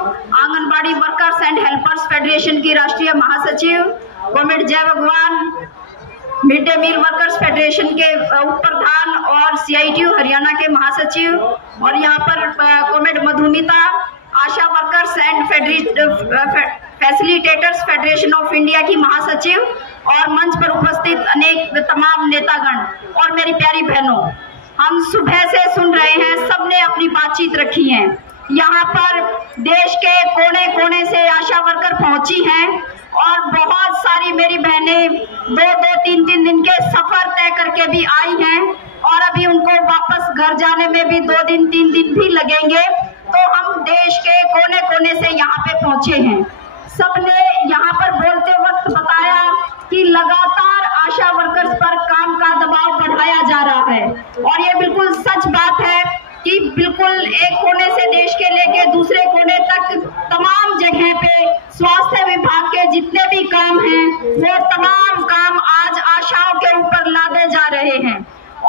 Anganwadi workers and helpers federation की राष्ट्रीय महासचिव, comrade Jai Bhagwan, mid day meal workers federation के उप प्रधान और CITU हरियाणा के महासचिव, और यहाँ पर comrade Madhumita, Asha workers and facilitators federation of India की महासचिव, और मंच पर उपस्थित अनेक तमाम नेतागण और मेरी प्यारी बहनों, हम सुबह से सुन रहे हैं, सबने अपनी बातचीत रखी है। यहाँ पर देश के कोने कोने से आशा वर्कर पहुंची हैं और बहुत सारी मेरी बहनें 2-2, 3-3 दिन के सफर तय करके भी आई हैं और अभी उनको वापस घर जाने में भी 2 दिन 3 दिन भी लगेंगे। तो हम देश के कोने कोने से यहाँ पे पहुंचे हैं। सबने यहाँ पर बोलते वक्त बताया कि लगातार आशा वर्कर्स पर काम का दबाव बढ़ाया जा रहा है, और ये बिल्कुल सच बात है कि बिल्कुल एक कोने से देश के लेके दूसरे कोने तक तमाम जगह पे स्वास्थ्य विभाग के जितने भी काम हैं वो तमाम काम आज आशाओं के ऊपर लादे जा रहे हैं।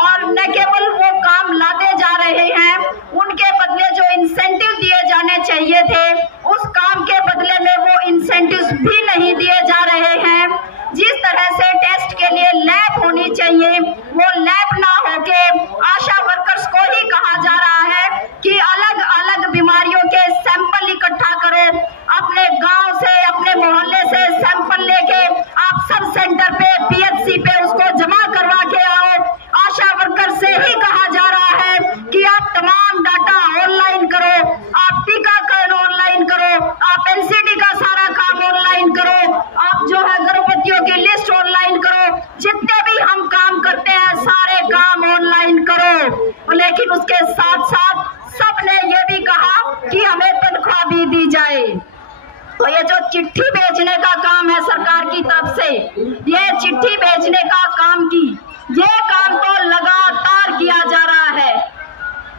और न केवल वो काम लादे जा रहे हैं, उनके बदले जो इंसेंटिव दिए जाने चाहिए थे उस काम के बदले में वो इंसेंटिव्स भी नहीं दिए जा रहे हैं। जिस तरह से टेस्ट के लिए लैब होनी चाहिए वो लैब ना होके आशा वर्कर्स को ही कहा जा रहा है कि अलग अलग बीमारियों के सैंपल इकट्ठा करो, अपने गांव से अपने मोहल्ले से सैंपल लेके आप सब सेंटर पे PHC पे उसको जमा करवा के आओ। आशा वर्कर से ही कहा जा रहा है कि आप तमाम डाटा ऑनलाइन करो, आप टीकाकरण ऑनलाइन करो, आप NCD का सारा काम ऑनलाइन करो, आप जो है गर्भवतियों की लिस्ट ऑनलाइन करो, जितने भी हम काम करते हैं सारे काम ऑनलाइन करो। लेकिन उसके साथ साथ सबने ये भी कहा कि हमें तनख्वाह भी दी जाए। तो ये जो चिट्ठी भेजने का काम है सरकार की तरफ से, ये चिट्ठी भेजने का काम ये काम तो लगातार किया जा रहा है,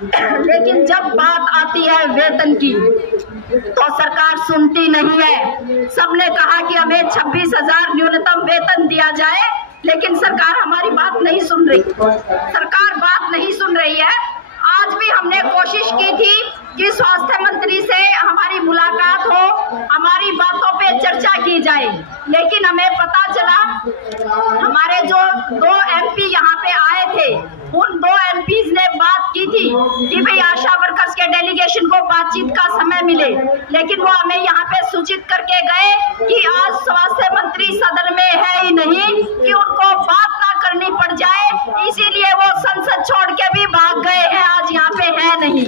लेकिन जब बात आती है वेतन की तो सरकार सुनती नहीं है। सबने कहा कि हमें 26,000 न्यूनतम वेतन दिया जाए, लेकिन सरकार हमारी बात नहीं सुन रही। सरकार बात नहीं सुन रही है। आज भी हमने कोशिश की थी कि स्वास्थ्य मंत्री से हमारी मुलाकात हो, हमारी बातों पे चर्चा की जाए, लेकिन हमें पता चला हमारे जो 2 MP यहाँ पे आए थे, उन 2 MPs ने बात की थी कि भाई आशा वर्कर्स के डेलीगेशन को बातचीत का समय मिले, लेकिन वो हमें यहाँ पे सूचित करके गए कि आज स्वास्थ्य मंत्री सदन में है ही नहीं कि उनको बात ना करनी पड़ जाए, इसीलिए वो संसद छोड़ के भी भाग गए हैं, आज यहाँ पे है नहीं।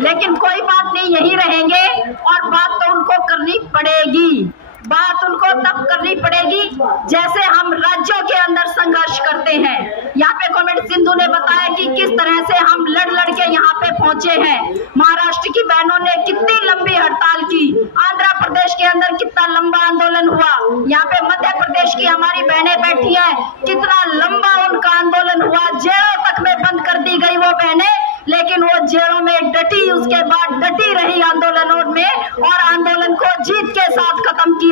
लेकिन कोई बात नहीं, यही रहेंगे और बात तो उनको करनी पड़ेगी। बात उनको तब करनी पड़ेगी जैसे हम राज्यों के अंदर संघर्ष करते हैं। यहाँ पे कॉमरेड सिंधु ने बताया कि किस तरह से हम लड़ के यहाँ पे पहुंचे हैं। महाराष्ट्र की बहनों ने कितनी लंबी हड़ताल की, आंध्र प्रदेश के अंदर कितना लंबा आंदोलन हुआ, यहाँ पे मध्य प्रदेश की हमारी बहनें बैठी हैं, कितना लंबा उनका आंदोलन हुआ, जेलों तक में बंद कर दी गई वो बहनें, लेकिन वो जेलों में डटी, उसके बाद डटी रही आंदोलनों में और आंदोलन को जीत के साथ खत्म किया।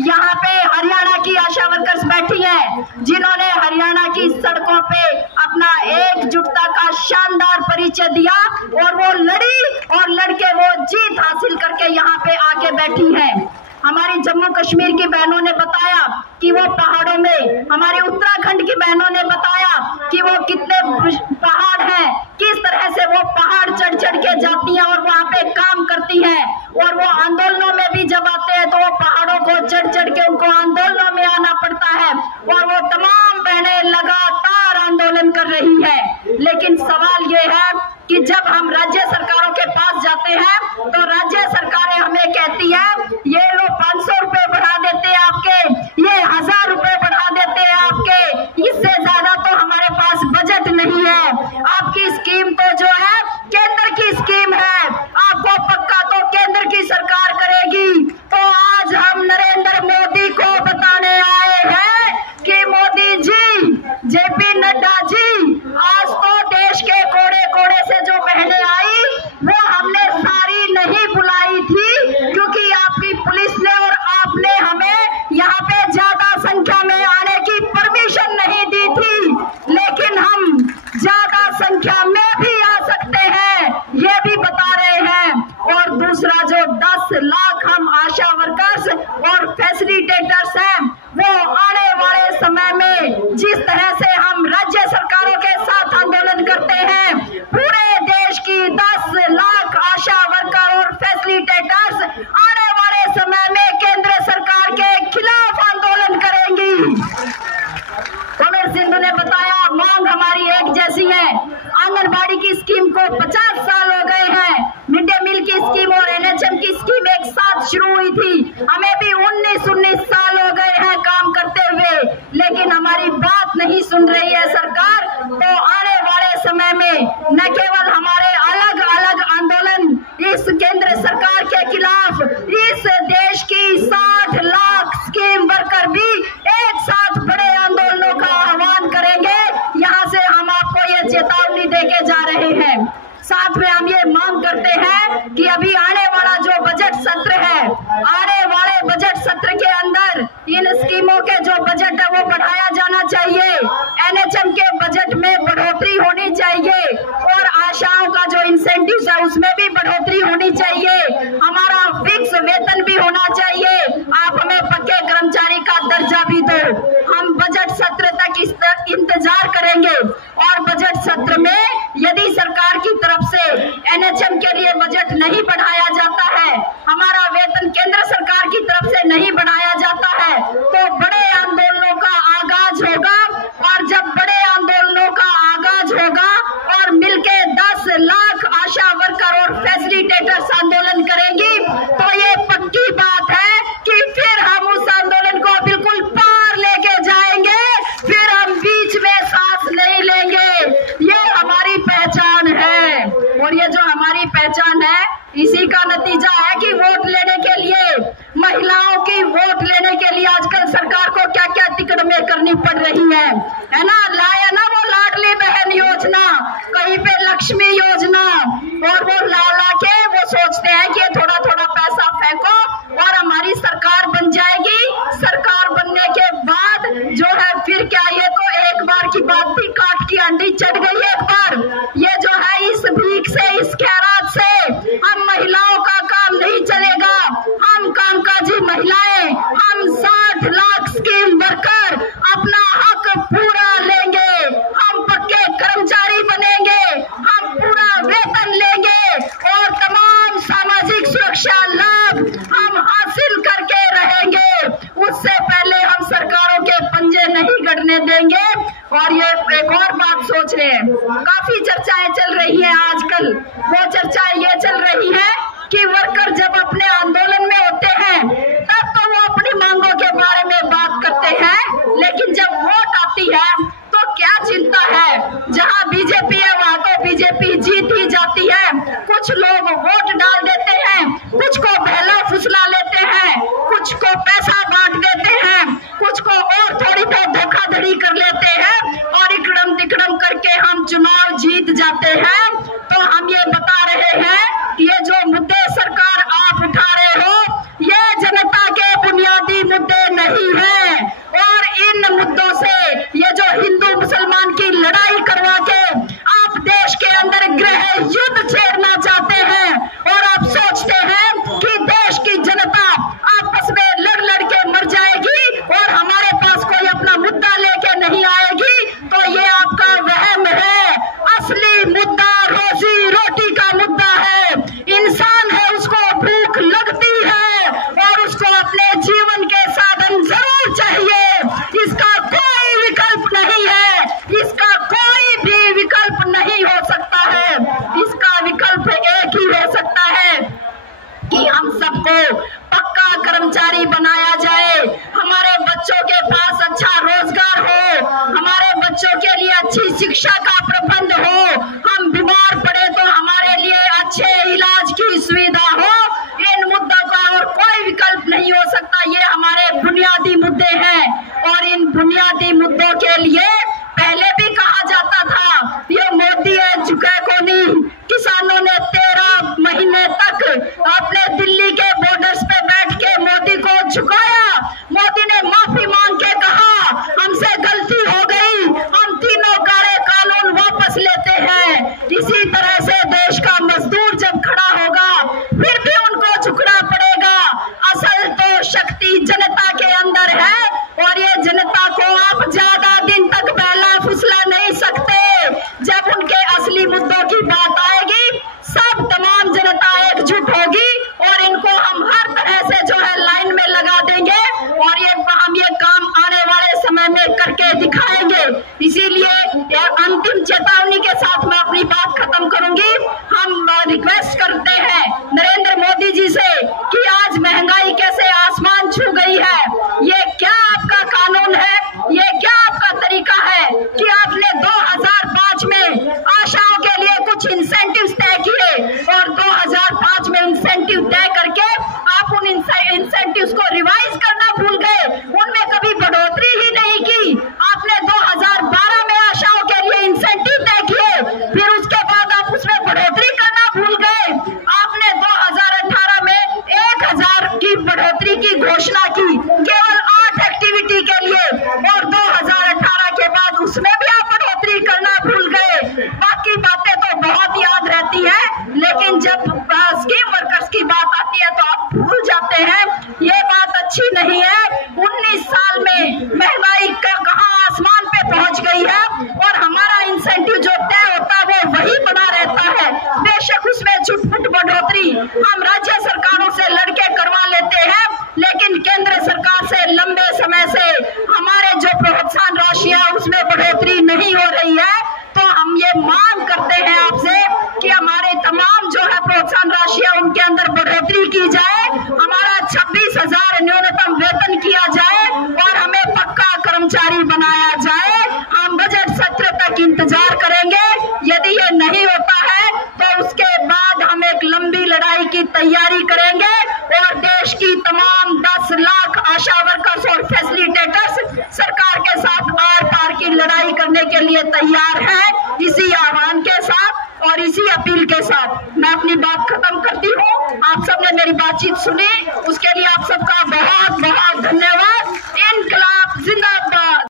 यहाँ पे हरियाणा की आशा वर्कर्स बैठी हैं, जिन्होंने हरियाणा की सड़कों पे अपना एकजुटता का शानदार परिचय दिया और वो लड़ी और लड़के वो जीत हासिल करके यहाँ पे आके बैठी हैं। हमारी जम्मू कश्मीर की बहनों ने बताया कि वो पहाड़ों में, हमारी उत्तराखंड की बहनों ने बताया कि वो कितने पहाड़ हैं, किस तरह से वो पहाड़ चढ़ के जाती हैं और वहाँ पे काम करती हैं, और वो आंदोलनों में भी जब आते हैं तो वो पहाड़ों को चढ़ के उनको आंदोलनों में आना पड़ता है, और वो तमाम बहनें लगातार आंदोलन कर रही हैं। लेकिन सवाल ये है कि जब हम राज्य सरकारों के पास जाते हैं तो राज्य सरकारें हमें कहती है ये लो 500 रुपए बढ़ा देते हैं आपके, ये 1000 रुपए बढ़ा देते हैं आपके, इससे ज्यादा तो हमारे पास बजट नहीं है। आपकी स्कीम तो जो है केंद्र की स्कीम है, आपको दूसरा जो 10 लाख हम आशा वर्कर्स और फैसिलिटेटर्स हैं, वो आने वाले समय में जिस तरह से हम राज्य सरकारों के साथ आंदोलन करते हैं, पूरे देश की 10 लाख आशा वर्कर और फैसिलिटेटर्स आने वाले समय में केंद्र सरकार के खिलाफ आंदोलन करेंगी। कमर सिंधु ने बताया मांग हमारी एक जैसी है। आंगनबाड़ी की स्कीम को 50 साल हो गए हैं। मिड डे मील की स्कीम और एनएचएम की स्कीम एक साथ शुरू हुई थी। हमें भी 19 साल हो गए हैं काम करते हुए, लेकिन हमारी बात नहीं सुन रही है सरकार। तो आने वाले समय में न केवल हमारे अलग अलग आंदोलन इस केंद्र सरकार के खिलाफ, इस देश की 60 लाख स्कीम वर्कर भी एक साथ बड़े आंदोलनों का आह्वान करेंगे। यहाँ से हम आपको ये चेतावनी देके जा रहे हैं। साथ में हम ये मांग करते हैं कि अभी आने वाला जो बजट सत्र है, आने वाले बजट सत्र के अंदर इन स्कीमों के जो बजट है वो बढ़ाया जाना चाहिए। एनएचएम के बजट में बढ़ोतरी होनी चाहिए और आशाओं का जो इंसेंटिव है उसमें भी बढ़ोतरी होनी चाहिए। हमारा फिक्स वेतन भी होना चाहिए। आप हमें पक्के कर्मचारी का दर्जा भी दो। हम बजट सत्र तक इंतजार करेंगे और बजट सत्र में यदि सरकार की तरफ से एनएचएम के लिए बजट नहीं बढ़ाया जाता है, हमारा वेतन केंद्र सरकार की तरफ से नहीं बढ़ाया जाता है, तो बड़े आंदोलनों का आगाज होगा। और जब बड़े आंदोलनों का आगाज होगा और मिलके 10 लाख आशा वर्कर और फैसिलिटेटर्स आंदोलन करेंगी, तो ये पक्की बात है कि फिर हम उस आंदोलन को बिल्कुल पार लेके जाएंगे। फिर हम बीच में सांस नहीं लेंगे। ये हमारी पहचान है और ये जो हमारी पहचान है, इसी का नतीजा है कि वोट लेने के लिए, महिलाओं की वोट लेने के लिए आजकल सरकार को क्या क्या टिकट में करनी पड़ रही है ना। लाया ना वो लाडली बहन योजना, कहीं पे लक्ष्मी योजना, और वो ला के वो सोचते हैं कि थोड़ा थोड़ा पैसा फेंको और हमारी सरकार बन जाएगी। सरकार बनने के बाद जो है फिर क्या, ये तो एक बार की बात थी, काट की अंडी चढ़ गई एक बार। ये जो है इस भीख से, इस खैरात से हम महिलाओं का काम नहीं चलेगा। हम कामकाजी महिलाएं, हम 60 लाख स्कीम वर्कर अपना हक पूरा लेंगे। हम पक्के कर्मचारी बनेंगे, हम पूरा वेतन लेंगे और तमाम सामाजिक सुरक्षा लाभ हम हासिल करके रहेंगे। उससे पहले हम सरकारों के पंजे नहीं गड़ने देंगे। और ये एक और बात सोच रहे हैं, काफी चर्चाएं चल रही है आजकल। वो चर्चाएं ये चल रही है कि वर्कर जब अपने आंदोलन में होते हैं तब तो वो अपनी मांगों के बारे में बात करते हैं, लेकिन जब वोट आती है तो क्या चिंता है। जहां बीजेपी है वहां तो बीजेपी जीत ही जाती है। कुछ लोग वोट डाल देते हैं, कुछ को बहला फुसला लेते हैं, कुछ को पैसा बांट देते हैं, कुछ को और थोड़ी बहुत धोखाधड़ी कर लेते हैं और इकड़म तिकड़म करके हम चुनाव जीत जाते हैं। तो हम ये बता रहे हैं कि ये जो मुद्दे सरकार आप उठा रहे हो, ये जनता के बुनियादी मुद्दे नहीं है। और इन मुद्दों से ये जो हिंदू मुसलमान की लड़ाई करवा के आप देश के अंदर गृह युद्ध छेड़ना चाहते हैं और आप सोचते हैं कि देश की जनता आपस में लड़ लड़ के मर जाएगी और हमारे पास कोई अपना मुद्दा लेके नहीं आएगी, तो ये आपका वहम है। असली मुद्दा रोजी रोटी का मुद्दा है। इंसान है, उसको भूख लगती है और उसको अपने जीवन के साधन जरूर चाहिए। इसका कोई विकल्प नहीं है, इसका कोई भी विकल्प नहीं हो सकता है। इसका विकल्प एक ही हो सकता है कि हम सबको पक्का कर्मचारी बनाया जाए, हमारे बच्चों के पास अच्छा रोजगार हो, हमारे बच्चों के लिए अच्छी शिक्षा का प्रबंध हो, हम बीमार पड़े तो हमारे लिए अच्छे इलाज की सुविधा हो। इन मुद्दों का और कोई विकल्प नहीं हो सकता। ये हमारे बुनियादी मुद्दे हैं और इन बुनियादी मुद्दों के लिए पहले भी कहा जाता था ये मोदी है झुके को नहीं। किसानों ने 13 महीने तक अपने दिल्ली के बॉर्डर्स पे बैठ के मोदी को झुकाया। मोदी ने माफी मांग के कहा हमसे गलती हो गई, हम तीनों काले कानून वापस लेते हैं। इसी तरह से देश का मजदूर जब खड़ा होगा हम राज्य सरकारों से लड़के करवा लेते हैं, लेकिन केंद्र सरकार से लंबे समय से हमारे जो प्रोत्साहन राशि है उसमें बढ़ोतरी नहीं हो रही है। तो हम ये मांग करते हैं आपसे कि हमारे तमाम जो है प्रोत्साहन राशि है उनके अंदर बढ़ोतरी की जाए, हमारा 26,000 न्यूनतम वेतन किया जाए और हमें पक्का कर्मचारी बनाया जाए। हम बजट सत्र तक इंतजार करेंगे। यदि ये नहीं होता है तो उसके बाद हम एक लंबी लड़ाई की तैयारी करेंगे और देश की तमाम 10 लाख आशा वर्कर्स और फैसिलिटेटर्स सरकार के साथ आर पार की लड़ाई करने के लिए तैयार हैं। इसी आह्वान के साथ और इसी अपील के साथ मैं अपनी बात खत्म करती हूँ। आप सबने मेरी बातचीत सुनी, उसके लिए आप सबका बहुत बहुत धन्यवाद।